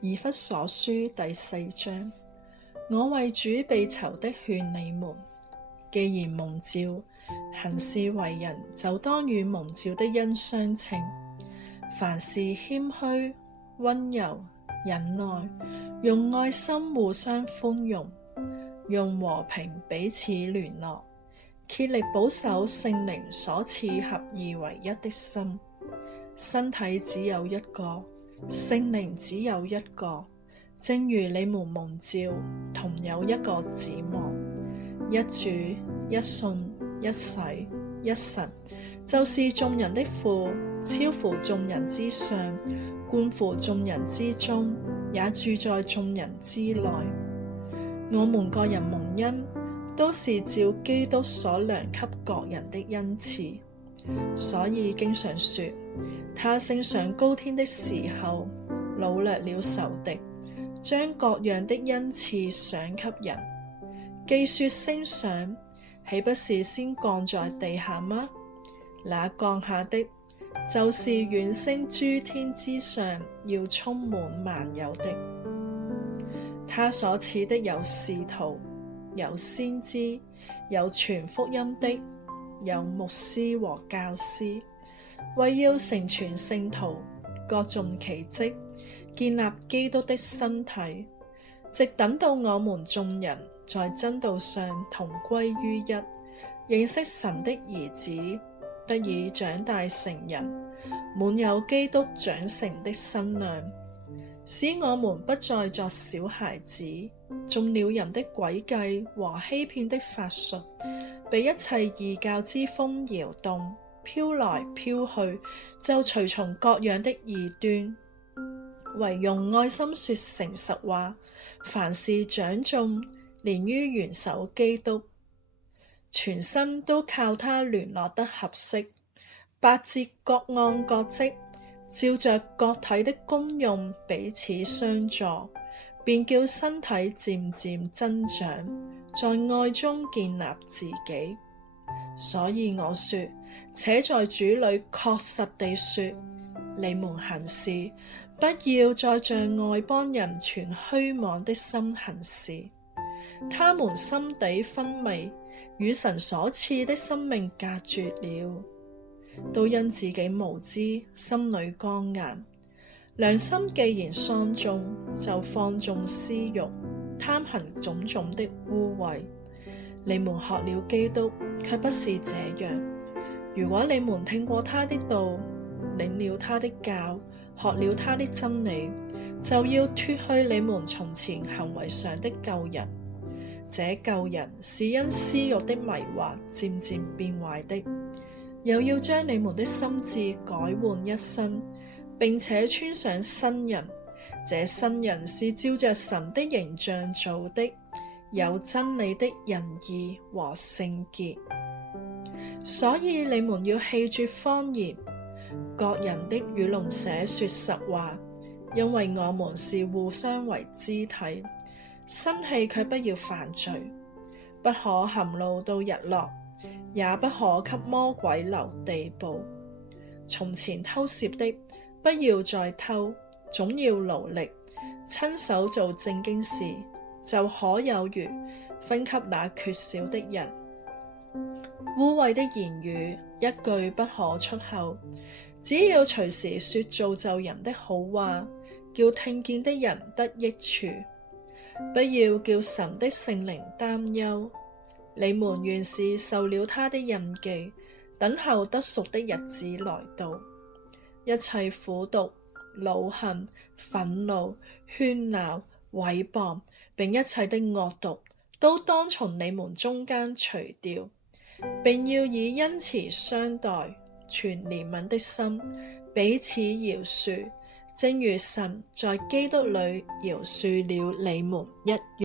以弗所書第4章。我為主被囚的勸你們，既然蒙召，行事為人就當與蒙召的恩相稱。凡事謙虛、溫柔、忍耐，用愛心互相寬容，用和平彼此聯絡，竭力保守聖靈所賜合而為一的心。身體只有一個，聖靈只有一個，正如你們蒙召，同有一個指望，一主、一信、一洗、一神，就是眾人的父，超乎眾人之上，貫乎眾人之中，也住在眾人之內。我們各人蒙恩，都是照基督所量給各人的恩賜，所以經常說，他升上高天的時候，擄掠了仇敵，將各樣的恩賜賞給人。既說升上，豈不是先降在地下嗎？那降下的，就是遠升諸天之上，要充滿萬有的。他所賜的有使徒，有先知，有傳福音的，有牧師和教師，為要成全聖徒，各盡其職，建立基督的身體，直等到我們眾人在真道上同歸於一，認識神的兒子，得以長大成人，滿有基督長成的身量，使我們不再作小孩子，中了人的詭計和欺騙的法術，被一切異教之風搖動，飄來飄去，就隨從各樣的異端。惟用愛心說誠實話，凡事長進，連於元首基督，全身都靠他聯絡得合適，百節各按各職，照着各體的功用彼此相助，便叫身體漸漸增長，在愛中建立自己。所以我說，且在主裏確實地說，你們行事，不要再像外邦人存虛妄的心行事。他們心地昏昧，與神所賜的生命隔絕了，都因自己無知，心裏剛硬。良心既然喪縱，就放縱私慾，貪行種種的污穢。你們學了基督，卻不是這樣。如果你們聽過他的道，領了他的教，學了他的真理，就要脫去你們從前行為上的舊人。這舊人是因私慾的迷惑漸漸變壞的，又要將你們的心志改換一新，並且穿上新人。這新人是照着神的形象造的，有真理的仁義和聖潔。所以你們要棄絕謊言，各人的語聾舌說實話，因為我們是互相為肢體。生氣卻不要犯罪，不可含怒到日落，也不可給魔鬼留地步。從前偷竊的，不要再偷，總要勞力，親手做正經事，就可有餘，分給那缺少的人。污穢的言語一句不可出口，只要隨時說造就人的好話，叫聽見的人得益處。不要叫神的聖靈擔憂，你們原是受了他的印記，等候得贖的日子來到。一切苦毒、惱恨、憤怒、喧鬧、毀謗，並一切的惡毒，都當從你們中間除掉，並要以恩慈相待，存憐憫的心，彼此饒恕，正如神在基督裏饒恕了你們一樣。